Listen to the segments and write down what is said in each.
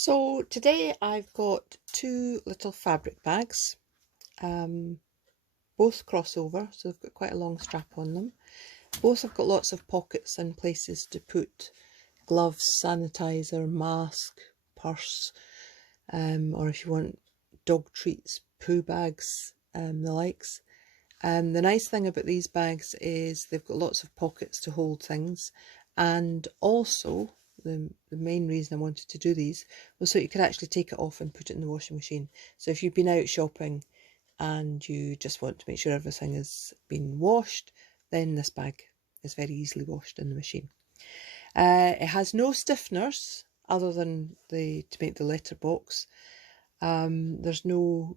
So today I've got two little fabric bags, both crossover, so they've got quite a long strap on them. Both have got lots of pockets and places to put gloves, sanitizer, mask, purse, or if you want dog treats, poo bags, the likes. The nice thing about these bags is they've got lots of pockets to hold things, and also the main reason I wanted to do these was so you could actually take it off and put it in the washing machine. So if you've been out shopping and you just want to make sure everything has been washed, then this bag is very easily washed in the machine. It has no stiffeners other than to make the letterbox. There's no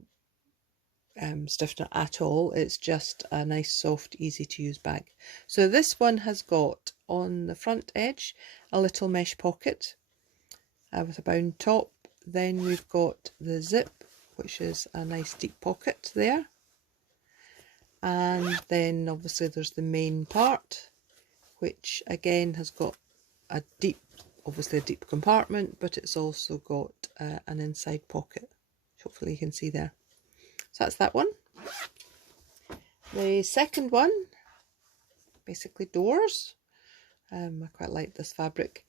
stiffener at all. It's just a nice soft easy to use bag. So this one has got on the front edge a little mesh pocket with a bound top. Then we've got the zip, which is a nice deep pocket there, and then obviously there's the main part, which again has got a deep, obviously a deep compartment, but it's also got an inside pocket, which hopefully you can see there. So that's that one. The second one, basically doors. I quite like this fabric.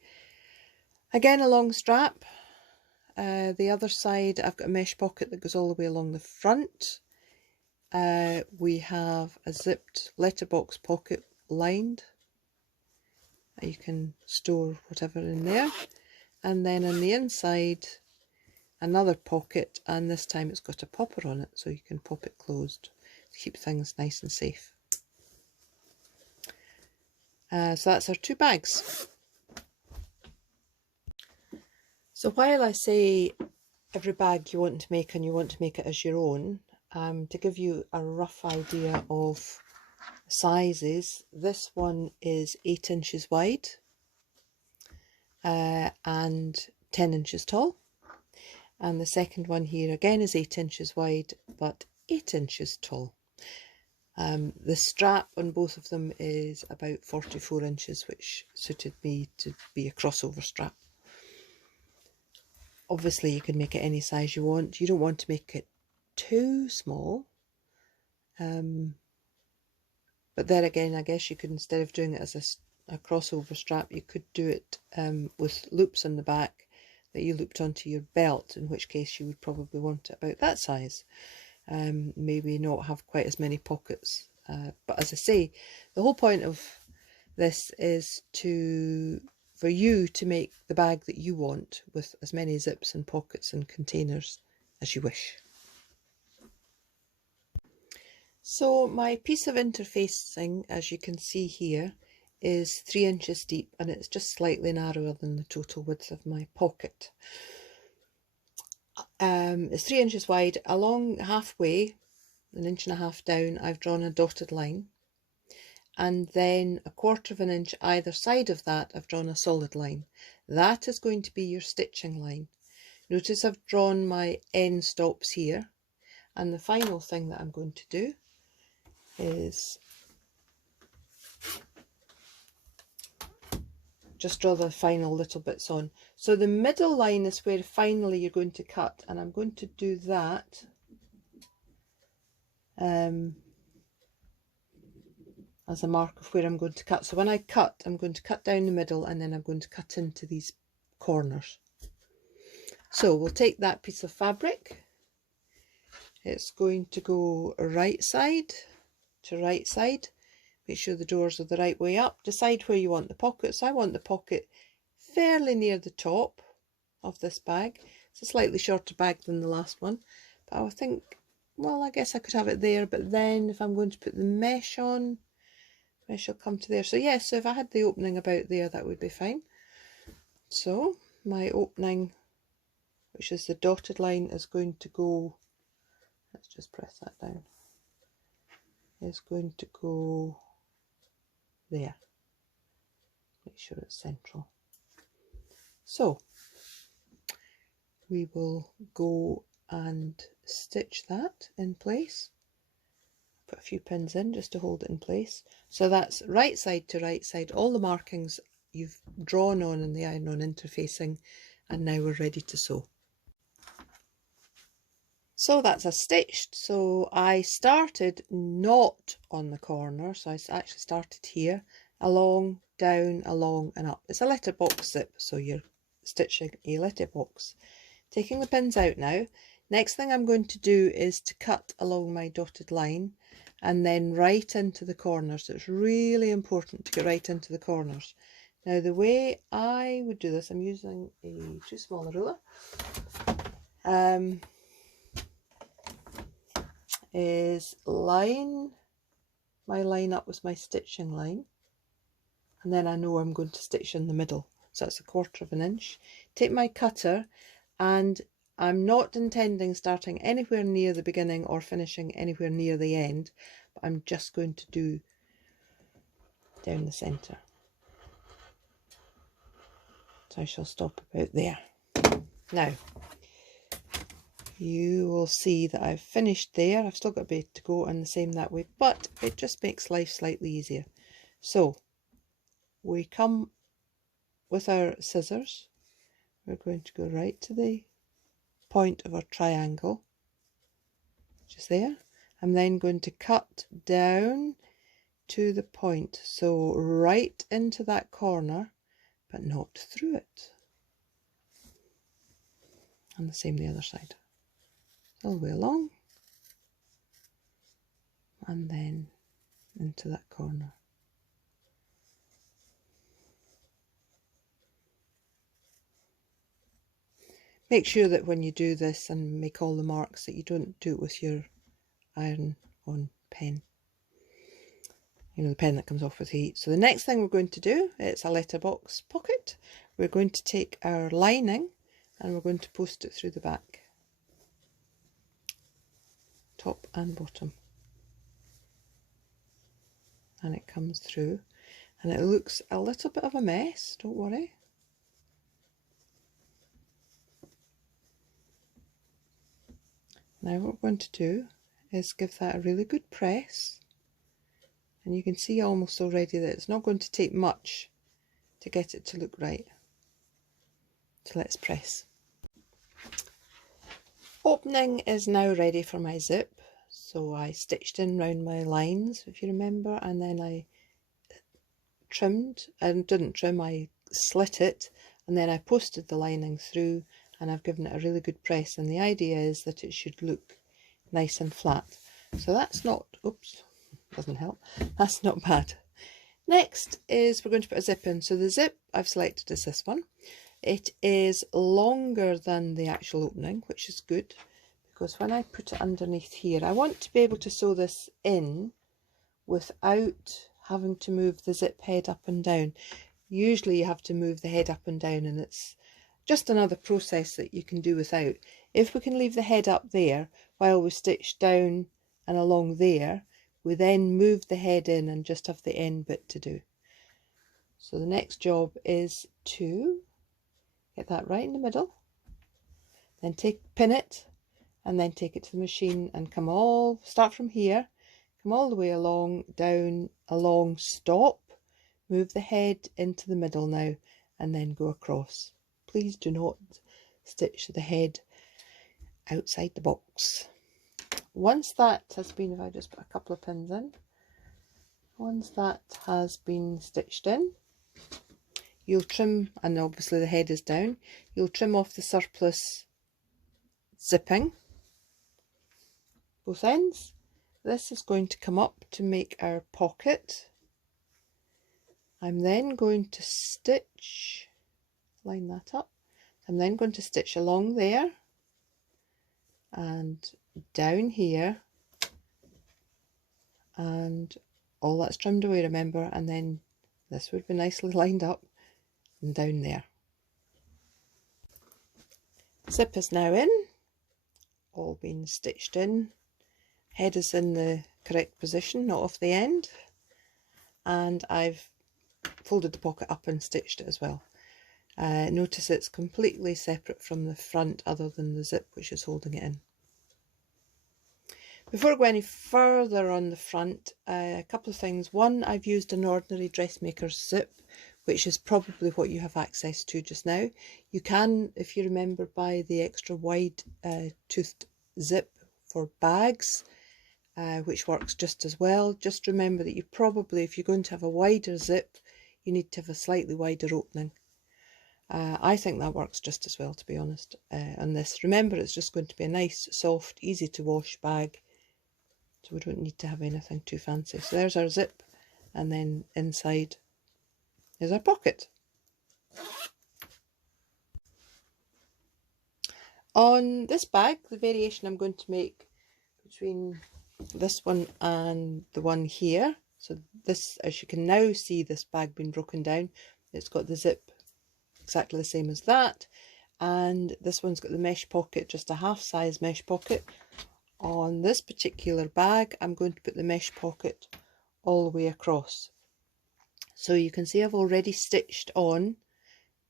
Again, a long strap. The other side, I've got a mesh pocket that goes all the way along the front. We have a zipped letterbox pocket lined. You can store whatever in there. And then on the inside, another pocket, and this time it's got a popper on it, so you can pop it closed to keep things nice and safe. So that's our two bags. So while I say every bag you want to make and you want to make it as your own, to give you a rough idea of sizes, this one is 8 inches wide and 10 inches tall. And the second one here again is 8 inches wide but 8 inches tall. The strap on both of them is about 44 inches, which suited me to be a crossover strap. Obviously you can make it any size you want. You don't want to make it too small. But there again, I guess you could, instead of doing it as a crossover strap, you could do it with loops on the back that you looped onto your belt, in which case you would probably want it about that size. Maybe not have quite as many pockets. But as I say, the whole point of this is for you to make the bag that you want with as many zips and pockets and containers as you wish. So my piece of interfacing, as you can see here, is 3 inches deep, and it's just slightly narrower than the total width of my pocket. It's 3 inches wide. Along halfway, 1.5 inches down, I've drawn a dotted line, and then 1/4 inch either side of that I've drawn a solid line. That is going to be your stitching line. Notice I've drawn my end stops here, and the final thing that I'm going to do is just draw the final little bits on. So the middle line is where finally you're going to cut, and I'm going to do that as a mark of where I'm going to cut. So when I cut, I'm going to cut down the middle, and then I'm going to cut into these corners. So we'll take that piece of fabric. It's going to go right side to right side. Make sure the doors are the right way up. Decide where you want the pockets. I want the pocket fairly near the top of this bag. It's a slightly shorter bag than the last one, but I think, well, I guess I could have it there, but then if I'm going to put the mesh on, mesh will come to there. So yes, so if I had the opening about there, that would be fine. So my opening, which is the dotted line, is going to go, let's just press that down, is going to go there. Make sure it's central. So we will go and stitch that in place. Put a few pins in just to hold it in place. So that's right side to right side. All the markings you've drawn on in the iron-on interfacing, and now we're ready to sew. So that's us stitched. So I started not on the corner, so I actually started here, along, down, along and up. It's a letterbox zip, so you're stitching a letterbox. Taking the pins out now, next thing I'm going to do is to cut along my dotted line and then right into the corners. So it's really important to get right into the corners. Now the way I would do this, I'm using a too small a ruler, is line my line up with my stitching line, and then I know I'm going to stitch in the middle, so that's 1/4 of an inch. Take my cutter, and I'm not intending starting anywhere near the beginning or finishing anywhere near the end, but I'm just going to do down the centre. So I shall stop about there. Now you will see that I've finished there. I've still got a bit to go, and the same that way, but it just makes life slightly easier. So we come with our scissors, we're going to go right to the point of our triangle, which is there. I'm then going to cut down to the point, so right into that corner, but not through it. And the same the other side. All the way along, and then into that corner. Make sure that when you do this and make all the marks that you don't do it with your iron on pen. You know, the pen that comes off with heat. So the next thing we're going to do, it's a letterbox pocket. We're going to take our lining and we're going to post it through the back. Top and bottom. And it comes through. And it looks a little bit of a mess, don't worry. Now what we're going to do is give that a really good press. And you can see almost already that it's not going to take much to get it to look right. So let's press. Opening is now ready for my zip. So I stitched in round my lines, if you remember, and then I trimmed, and didn't trim, I slit it, and then I posted the lining through, and I've given it a really good press, and the idea is that it should look nice and flat. So that's not, oops, doesn't help, that's not bad. Next is we're going to put a zip in. So the zip I've selected is this one. It is longer than the actual opening, which is good, because when I put it underneath here, I want to be able to sew this in without having to move the zip head up and down. Usually you have to move the head up and down, and it's just another process that you can do without. If we can leave the head up there while we stitch down and along there, we then move the head in and just have the end bit to do. So the next job is to get that right in the middle, then pin it, and then take it to the machine and start from here, come all the way along, down, along, stop, move the head into the middle now, and then go across. Please do not stitch the head outside the box. Once that has been, if I just put a couple of pins in, once that has been stitched in, you'll trim, and obviously the head is down, you'll trim off the surplus zipping, both ends. This is going to come up to make our pocket. I'm then going to stitch, line that up, I'm then going to stitch along there and down here, and all that's trimmed away, remember, and then this would be nicely lined up and down there. Zip is now in, all been stitched in, head is in the correct position, not off the end, and I've folded the pocket up and stitched it as well. Notice it's completely separate from the front other than the zip which is holding it in. Before I go any further on the front, a couple of things. One, I've used an ordinary dressmaker's zip, which is probably what you have access to just now. You can, if you remember, buy the extra wide toothed zip for bags, which works just as well. Just remember that you probably, if you're going to have a wider zip, you need to have a slightly wider opening. I think that works just as well, to be honest, on this. Remember, it's just going to be a nice, soft, easy to wash bag, so we don't need to have anything too fancy. So there's our zip, and then inside is our pocket. On this bag, the variation I'm going to make between this one and the one here, so this, as you can now see, this bag being broken down, it's got the zip exactly the same as that, and this one's got the mesh pocket, just a half size mesh pocket. On this particular bag, I'm going to put the mesh pocket all the way across. So you can see I've already stitched on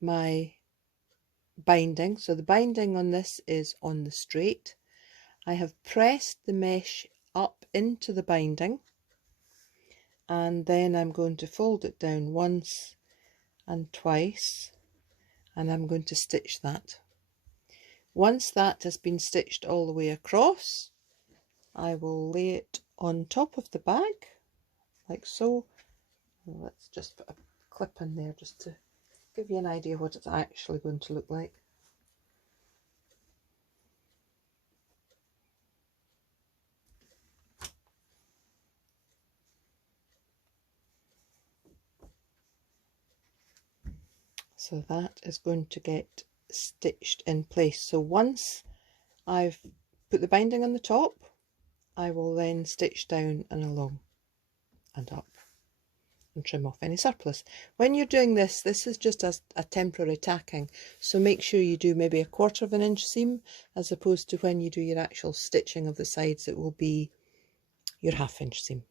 my binding. So the binding on this is on the straight. I have pressed the mesh up into the binding, and then I'm going to fold it down once and twice, and I'm going to stitch that. Once that has been stitched all the way across, I will lay it on top of the bag like so. Let's just put a clip in there just to give you an idea what it's actually going to look like. So that is going to get stitched in place. So once I've put the binding on the top, I will then stitch down and along and up and trim off any surplus. When you're doing this, this is just a temporary tacking, so make sure you do maybe 1/4 of an inch seam, as opposed to when you do your actual stitching of the sides, it will be your 1/2 inch seam.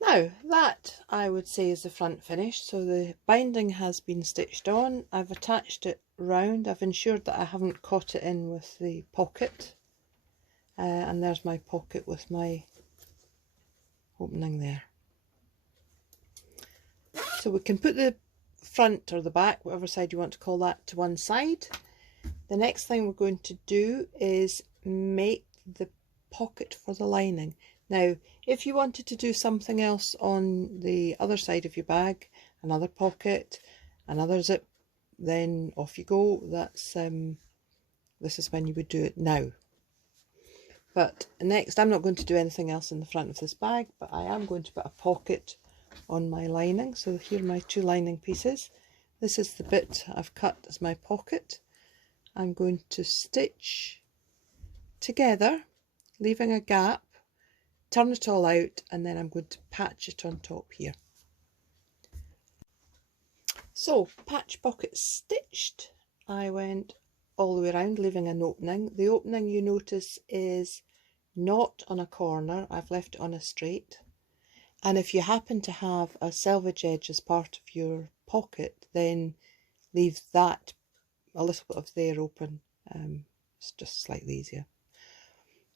Now that, I would say, is the front finish. So the binding has been stitched on, I've attached it round, I've ensured that I haven't caught it in with the pocket, and there's my pocket with my opening there. So we can put the front or the back, whatever side you want to call that, to one side. The next thing we're going to do is make the pocket for the lining. Now, if you wanted to do something else on the other side of your bag, another pocket, another zip, then off you go. That's this is when you would do it now. But next, I'm not going to do anything else in the front of this bag, but I am going to put a pocket on my lining. So here are my 2 lining pieces. This is the bit I've cut as my pocket. I'm going to stitch together, leaving a gap, turn it all out, and then I'm going to patch it on top here. So, patch pocket stitched, I went all the way around, leaving an opening. The opening, you notice, is not on a corner, I've left it on a straight. And if you happen to have a selvage edge as part of your pocket, then leave that a little bit of there open. It's just slightly easier.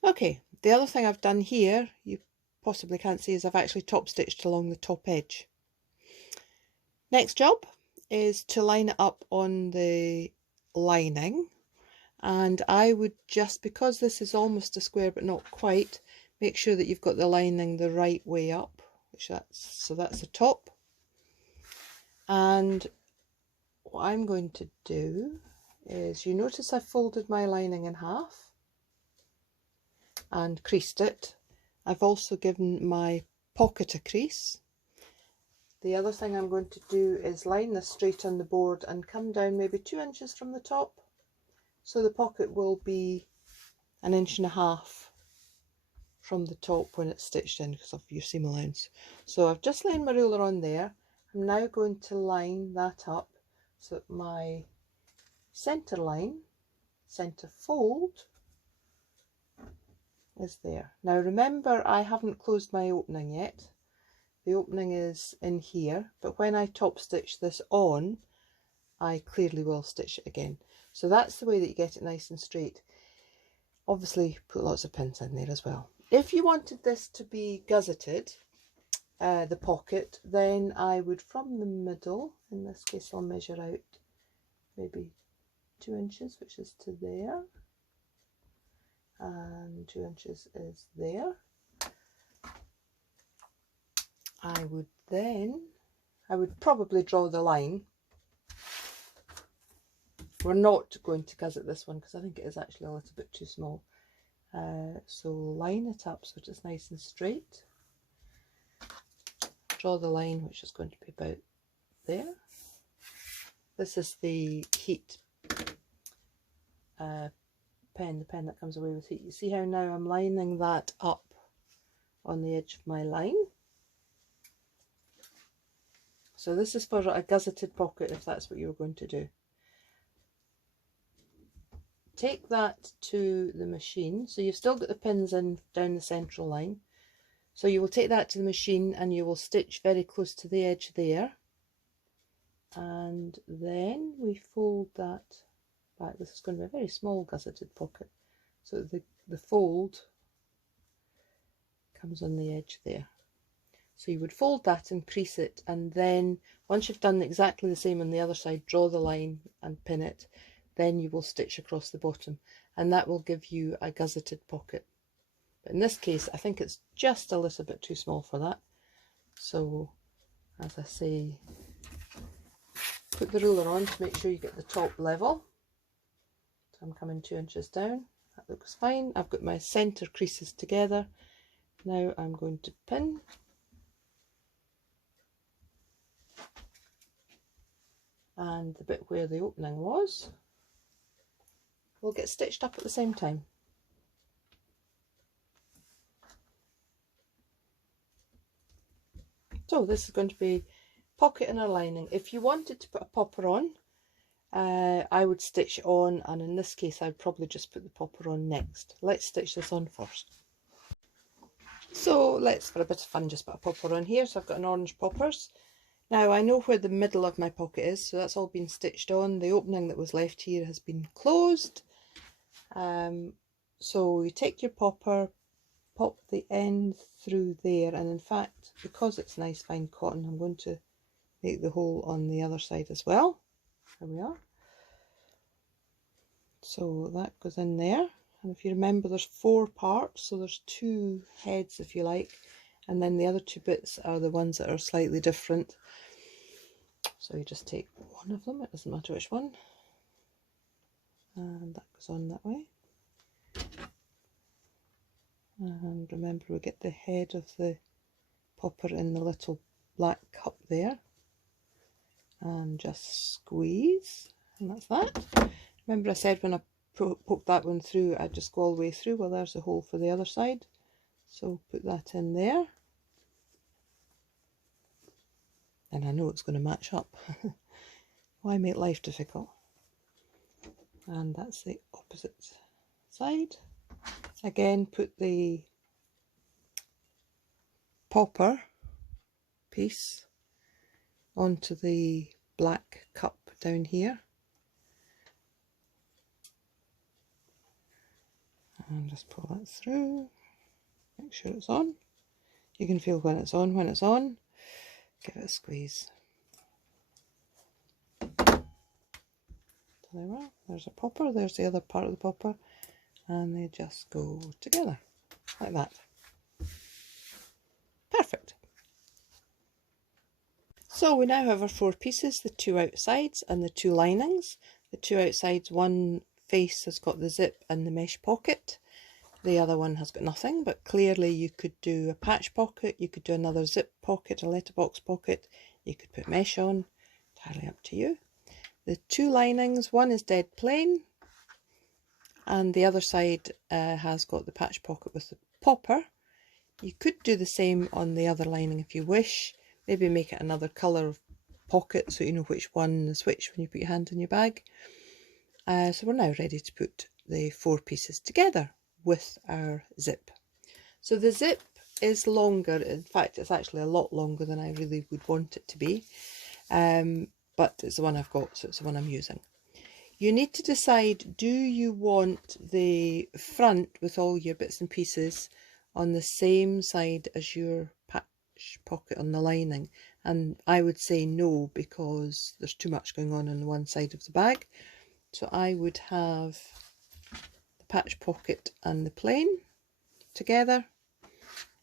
Okay, the other thing I've done here, you possibly can't see, is I've actually top stitched along the top edge. Next job is to line it up on the lining, and I would just, because this is almost a square but not quite, make sure that you've got the lining the right way up, so that's the top. And what I'm going to do is, you notice I've folded my lining in half and creased it. I've also given my pocket a crease. The other thing I'm going to do is line this straight on the board and come down maybe 2 inches from the top, so the pocket will be 1.5 inches from the top when it's stitched in because of your seam allowance. So I've just laid my ruler on there. I'm now going to line that up so that my centre line, centre fold, is there. Now remember, I haven't closed my opening yet. The opening is in here, but when I top stitch this on, I clearly will stitch it again. So that's the way that you get it nice and straight. Obviously put lots of pins in there as well. If you wanted this to be gusseted, the pocket, then I would, from the middle, in this case I'll measure out maybe 2 inches, which is to there, and 2 inches is there. I would probably draw the line. We're not going to gusset this one because I think it is actually a little bit too small. So line it up so it's nice and straight. Draw the line, which is going to be about there. This is the heat pen, the pen that comes away with heat. You see how now I'm lining that up on the edge of my line. So this is for a gusseted pocket, if that's what you were going to do. Take that to the machine. So you've still got the pins in down the central line. So you will take that to the machine and you will stitch very close to the edge there. And then we fold that back. This is going to be a very small gusseted pocket. So the fold comes on the edge there. So you would fold that and crease it, and then once you've done exactly the same on the other side, draw the line and pin it. Then you will stitch across the bottom, and that will give you a gusseted pocket. But in this case, I think it's just a little bit too small for that. So, as I say, put the ruler on to make sure you get the top level. So I'm coming 2 inches down. That looks fine. I've got my centre creases together. Now I'm going to pin. And the bit where the opening was will get stitched up at the same time. So this is going to be pocket and a lining. If you wanted to put a popper on, I would stitch it on, and in this case I'd probably just put the popper on next. Let's stitch this on first. So let's, for a bit of fun, just put a popper on here. So I've got an orange poppers. Now I know where the middle of my pocket is, so that's all been stitched on. The opening that was left here has been closed. So you take your popper, pop the end through there, and in fact, because it's nice fine cotton, I'm going to make the hole on the other side as well. There we are. So that goes in there, and if you remember, there's 4 parts, so there's 2 heads if you like, and then the other 2 bits are the ones that are slightly different. So you just take one of them, it doesn't matter which one, and that goes on that way. And remember, we get the head of the popper in the little black cup there, and just squeeze, and that's that. Remember I said when I poked that one through, I'd just go all the way through. Well, there's the hole for the other side, so put that in there. And I know it's going to match up. Why make life difficult? And that's the opposite side. Again, put the popper piece onto the black cup down here. And just pull that through. Make sure it's on. You can feel when it's on. When it's on, give it a squeeze. So there we are. There's a popper, there's the other part of the popper, and they just go together like that. Perfect. So we now have our 4 pieces, the 2 outsides and the 2 linings. The 2 outsides, one face has got the zip and the mesh pocket. The other one has got nothing, but clearly you could do a patch pocket, you could do another zip pocket, a letterbox pocket, you could put mesh on, entirely up to you. The 2 linings, one is dead plain, and the other side has got the patch pocket with the popper. You could do the same on the other lining if you wish, maybe make it another colour of pocket so you know which one is which when you put your hand in your bag. So we're now ready to put the 4 pieces together with our zip. So the zip is longer, in fact it's actually a lot longer than I really would want it to be, but it's the one I've got, so it's the one I'm using. You need to decide, do you want the front with all your bits and pieces on the same side as your pocket on the lining, and I would say no because there's too much going on one side of the bag. So I would have the patch pocket and the plain together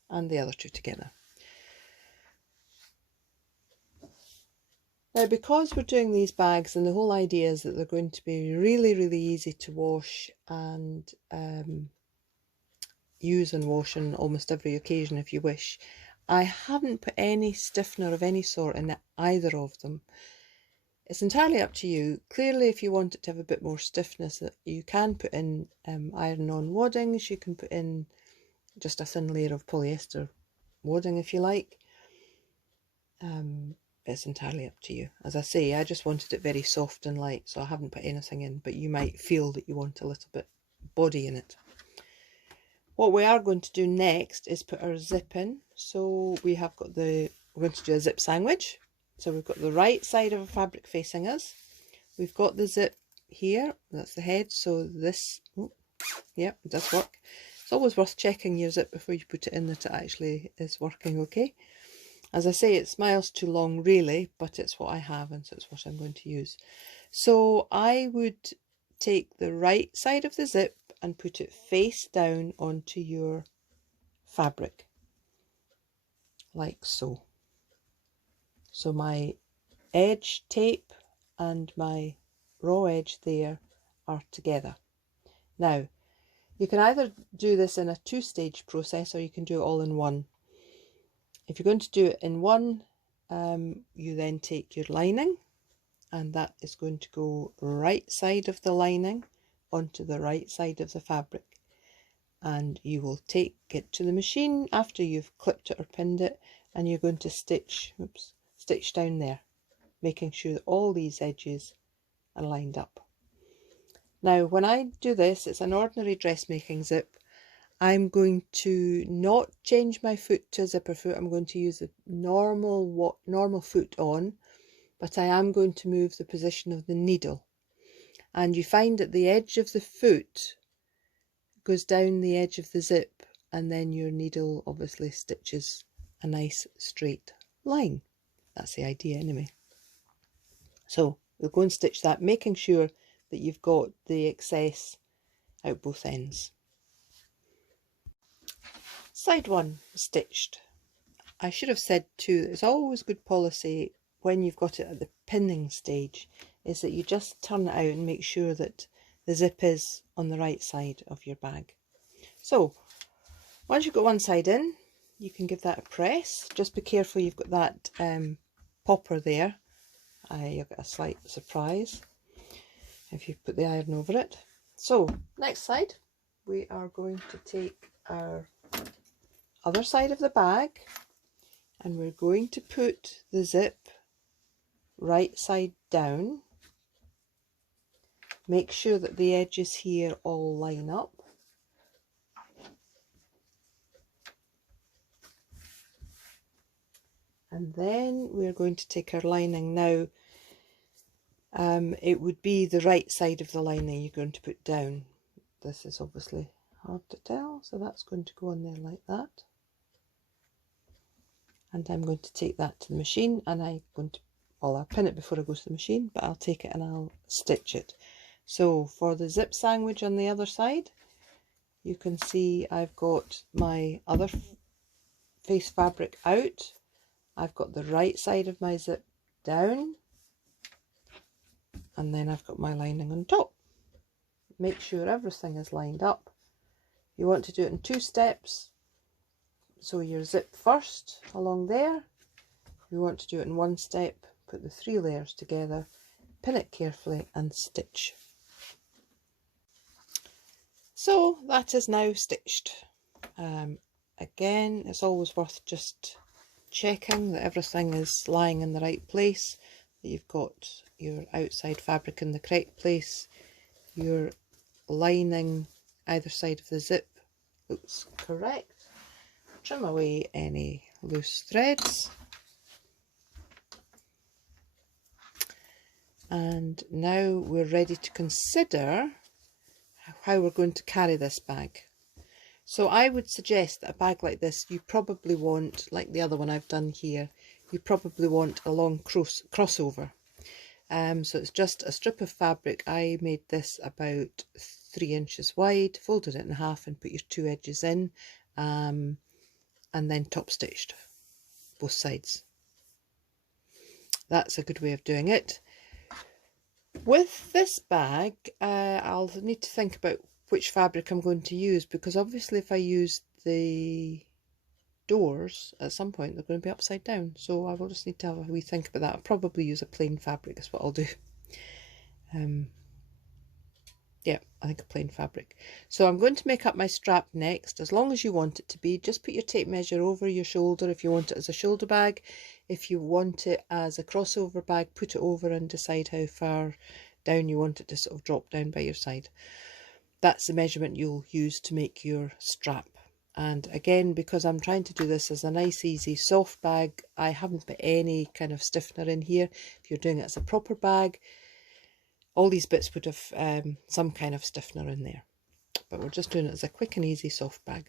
and the other two together. Now, because we're doing these bags, and the whole idea is that they're going to be really, really easy to wash and use and wash on almost every occasion if you wish, I haven't put any stiffener of any sort in either of them. It's entirely up to you. Clearly, if you want it to have a bit more stiffness, you can put in iron-on waddings. You can put in just a thin layer of polyester wadding if you like. It's entirely up to you. As I say, I just wanted it very soft and light, so I haven't put anything in, but you might feel that you want a little bit body in it. What we are going to do next is put our zip in. So we have got we're going to do a zip sandwich. So we've got the right side of a fabric facing us. We've got the zip here, that's the head. So this, yeah, it does work. It's always worth checking your zip before you put it in that it actually is working okay. As I say, it's miles too long really, but it's what I have and so it's what I'm going to use. So I would take the right side of the zip and put it face down onto your fabric, like so. So my edge tape and my raw edge there are together. Now, you can either do this in a two-stage process or you can do it all in one. If you're going to do it in one, you then take your lining, and that is going to go right side of the lining onto the right side of the fabric. And you will take it to the machine after you've clipped it or pinned it, and you're going to stitch down there, making sure that all these edges are lined up. Now, when I do this, it's an ordinary dressmaking zip. I'm going to not change my foot to a zipper foot. I'm going to use the normal foot on, but I am going to move the position of the needle. And you find that the edge of the foot goes down the edge of the zip, and then your needle obviously stitches a nice straight line. That's the idea anyway. So we'll go and stitch that, making sure that you've got the excess out both ends. Side one stitched. I should have said too, it's always good policy when you've got it at the pinning stage is that you just turn it out and make sure that the zip is on the right side of your bag. So once you've got one side in, you can give that a press. Just be careful you've got that popper there. You'll get a slight surprise if you put the iron over it. So next side, we are going to take our other side of the bag and we're going to put the zip right side down. Make sure that the edges here all line up. And then we're going to take our lining now. It would be the right side of the lining you're going to put down. This is obviously hard to tell, so that's going to go on there like that. And I'm going to take that to the machine, and I'll pin it before I go to the machine, but I'll take it and I'll stitch it. So for the zip sandwich on the other side, you can see I've got my other face fabric out. I've got the right side of my zip down, and then I've got my lining on top. Make sure everything is lined up. You want to do it in two steps. So your zip first along there. You want to do it in one step, put the 3 layers together, pin it carefully and stitch. So that is now stitched. Again, it's always worth just checking that everything is lying in the right place, that you've got your outside fabric in the correct place, your lining either side of the zip looks correct. Trim away any loose threads. And now we're ready to consider how we're going to carry this bag. So I would suggest that a bag like this, you probably want, like the other one I've done here, you probably want a long crossover. So it's just a strip of fabric. I made this about 3 inches wide, folded it in half and put your 2 edges in, and then top stitched both sides. That's a good way of doing it. With this bag, I'll need to think about which fabric I'm going to use, because obviously if I use the doors at some point they're going to be upside down, so I will just need to have a wee think about that. I'll probably use a plain fabric is what I'll do. Yeah, I think a plain fabric. So I'm going to make up my strap next, as long as you want it to be. Just put your tape measure over your shoulder if you want it as a shoulder bag. If you want it as a crossover bag, put it over and decide how far down you want it to sort of drop down by your side. That's the measurement you'll use to make your strap. And again, because I'm trying to do this as a nice, easy, soft bag, I haven't put any kind of stiffener in here. If you're doing it as a proper bag, all these bits would have some kind of stiffener in there. But we're just doing it as a quick and easy soft bag.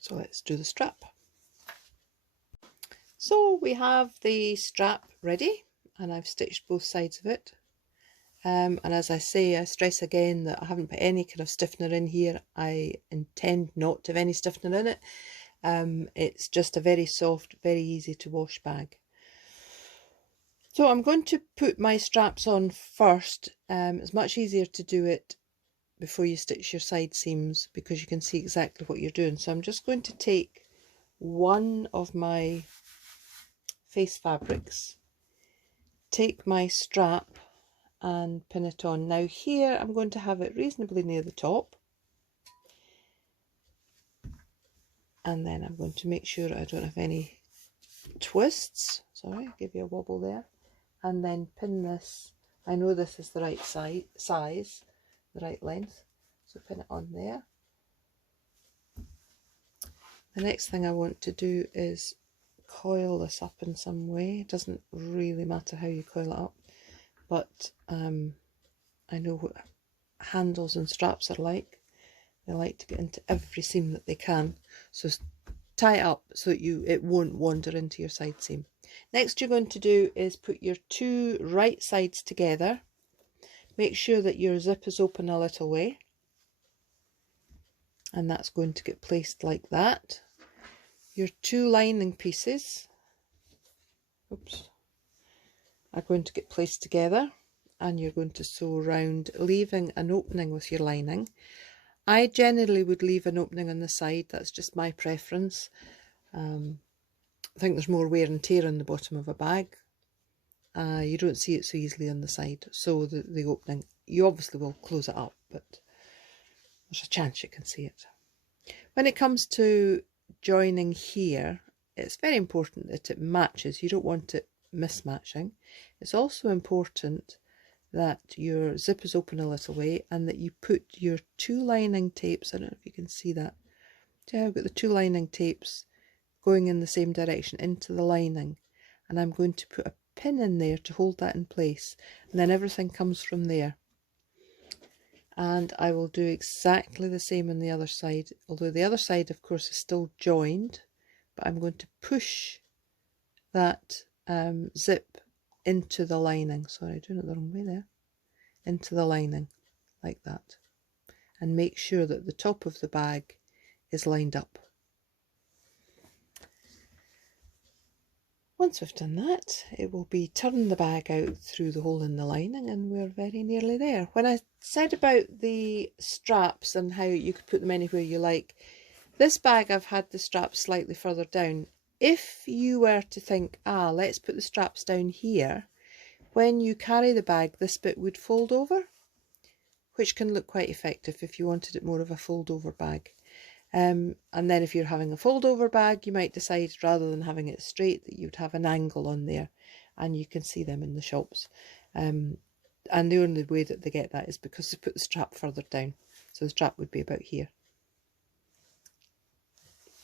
So let's do the strap. So we have the strap ready, and I've stitched both sides of it. And as I say, I stress again that I haven't put any kind of stiffener in here. I intend not to have any stiffener in it. It's just a very soft, very easy to wash bag. So I'm going to put my straps on first. It's much easier to do it before you stitch your side seams, because you can see exactly what you're doing. So I'm just going to take one of my face fabrics, take my strap and pin it on. Now here I'm going to have it reasonably near the top, and then I'm going to make sure I don't have any twists. Sorry, I'll give you a wobble there. And then pin this. I know this is the right size, the right length, so pin it on there. The next thing I want to do is coil this up in some way. It doesn't really matter how you coil it up, but I know what handles and straps are like. They like to get into every seam that they can, so tie it up so that it won't wander into your side seam. Next you're going to do is put your 2 right sides together. Make sure that your zip is open a little way, and that's going to get placed like that. Your 2 lining pieces, are going to get placed together, and you're going to sew around, leaving an opening with your lining. I generally would leave an opening on the side. That's just my preference. I think there's more wear and tear on the bottom of a bag. You don't see it so easily on the side, so the opening, you obviously will close it up, but there's a chance you can see it. When it comes to joining here, it's very important that it matches. You don't want it mismatching. It's also important that your zip is open a little way, and that you put your 2 lining tapes, I don't know if you can see that, see how I've got the 2 lining tapes going in the same direction into the lining, and I'm going to put a pin in there to hold that in place, and then everything comes from there. And I will do exactly the same on the other side, although the other side of course is still joined, but I'm going to push that zip into the lining. Sorry, doing it the wrong way there. Into the lining like that, and make sure that the top of the bag is lined up. Once we've done that, it will be turn the bag out through the hole in the lining, and we're very nearly there. When I said about the straps and how you could put them anywhere you like, this bag I've had the straps slightly further down. If you were to think, let's put the straps down here, when you carry the bag, this bit would fold over, which can look quite effective if you wanted it more of a fold over bag. And then if you're having a fold over bag, you might decide rather than having it straight that you'd have an angle on there, and you can see them in the shops. And the only way that they get that is because they put the strap further down. So the strap would be about here.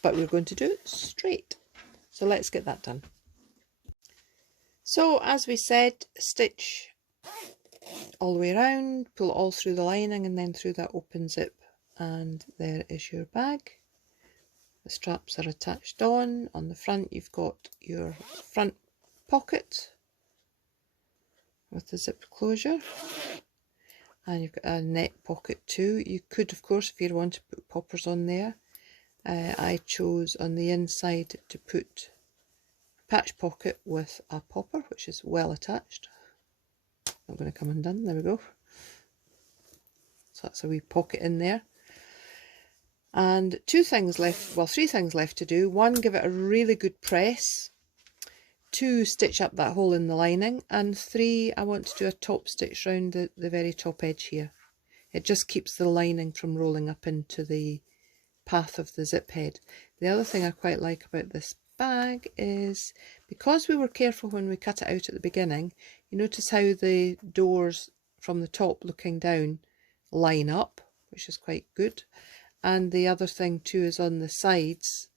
But we're going to do it straight. So let's get that done. So as we said, stitch all the way around, pull it all through the lining and then through that open zip, and there is your bag. The straps are attached on. On the front you've got your front pocket with the zip closure, and you've got a neck pocket too. You could, of course, if you want to put poppers on there. I chose on the inside to put a patch pocket with a popper, which is well attached. Not going to come undone, there we go. So that's a wee pocket in there. And two things left, well, three things left to do. One, give it a really good press. Two, stitch up that hole in the lining. And three, I want to do a top stitch round the very top edge here. It just keeps the lining from rolling up into the path of the zip head. The other thing I quite like about this bag is, because we were careful when we cut it out at the beginning, you notice how the doors from the top looking down line up, which is quite good. And the other thing too is on the sides,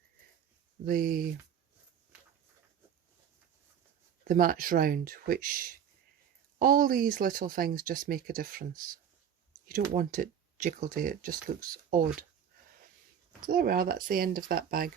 the match round, which all these little things just make a difference. You don't want it jiggledy, it just looks odd. So there we are, that's the end of that bag.